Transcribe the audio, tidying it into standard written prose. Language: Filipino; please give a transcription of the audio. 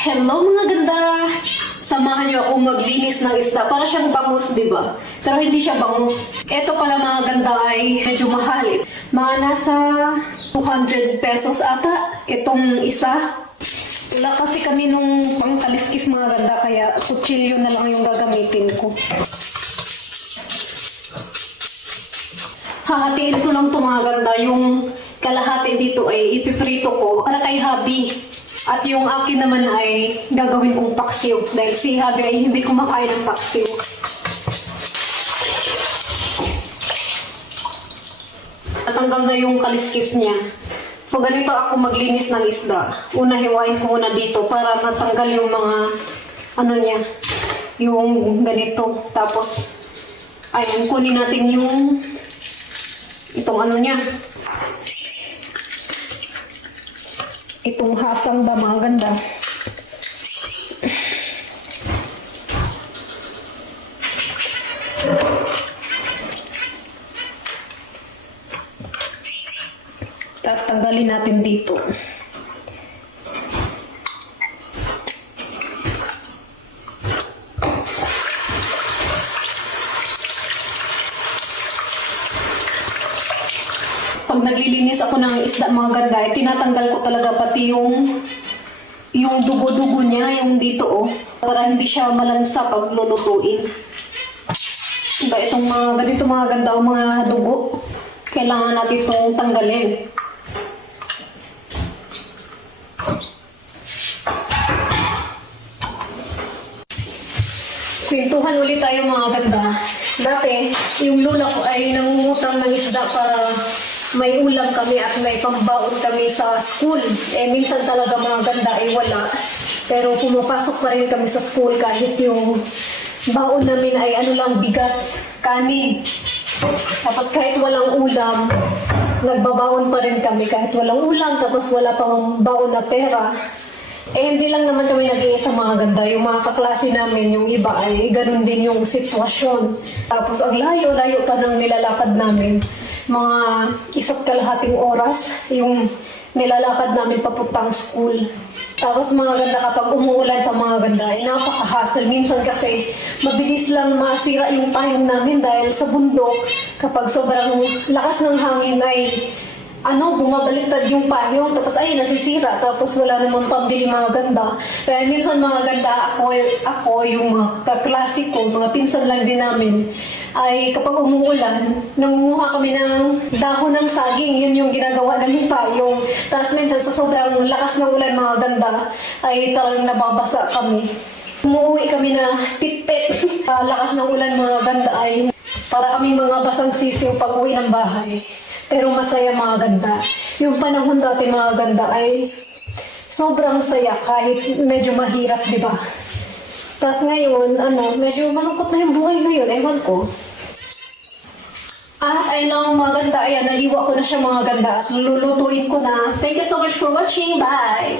Hello mga ganda! Samahan niyo ako maglinis ng isda. Para siyang bangus, di ba? Pero hindi siya bangus. Ito pala mga ganda ay medyo mahal. Mga nasa 200 pesos ata. Itong isa. Wala kasi kami nung pangkaliskis mga ganda. Kaya kutsilyo na lang yung gagamitin ko. Hahatiin ko lang ito mga ganda. Yung kalahati dito ay ipiprito ko para kay hubby. At yung akin naman ay gagawin kong paksiw. Dahil si hubby ay hindi kumakain ng paksiw. Natanggal na yung kaliskis niya. So ganito ako maglinis ng isda. Una hiwain ko muna dito para matanggal yung mga ano niya. Yung ganito. Tapos ayun, kunin natin yung itong ano niya. Itong hasang ba mga ganda. Tapos tanggalin natin dito. Pag naglilinis ako ng isda mga ganda, tinatanggal ko talaga pati yung dugo-dugo niya, yung dito para hindi siya malansa pag lulutuin. Diba itong mga ganito mga ganda o mga dugo, kailangan natin itong tanggalin. Kwentuhan ulit tayo mga ganda. Dati, yung lola ko ay nangungutang ng isda para may ulam kami at may pambaon kami sa school. Minsan talaga mga ganda ay wala. Pero pumapasok pa rin kami sa school kahit yung baon namin ay ano lang, bigas, kanin. Tapos kahit walang ulam, nagbabaon pa rin kami kahit walang ulam. Tapos wala pang baon na pera. Hindi lang naman kami nag-iisa mga ganda. Yung mga kaklase namin, yung iba ay ganun din yung sitwasyon. Tapos ang layo-layo pa ng nilalakad namin. Mga 1.5 oras yung nilalakad namin papuntang school. Tapos mga ganda kapag umuulan pa mga ganda, ay napaka-hassle. Minsan kasi mabilis lang masira yung payong namin dahil sa bundok. Kapag sobrang lakas ng hangin ay bumabaliktad yung payong, tapos ay nasisira, tapos wala namang pambili mga ganda. Kaya minsan mga ganda, ako yung mga kaklase ko, mga pinsan lang din namin, ay kapag umuulan, nangunguha kami ng dahon ng saging, yun yung ginagawa namin payong. Tapos minsan sa sobrang lakas ng ulan mga ganda, ay talagang nababasa kami. Umuwi kami na pit-pit. Lakas ng ulan mga ganda ay para kami mga basang sisiw pag uwi ng bahay. Pero masaya mga ganda. Yung panahon dati mga ganda ay sobrang saya kahit medyo mahirap, di ba? Tapos ngayon, medyo malungkot na yung buhay ngayon. Ewan ko. At ayun lang mga ganda. Ayan, naliwa ko na siya mga ganda. At lulutuin ko na. Thank you so much for watching. Bye!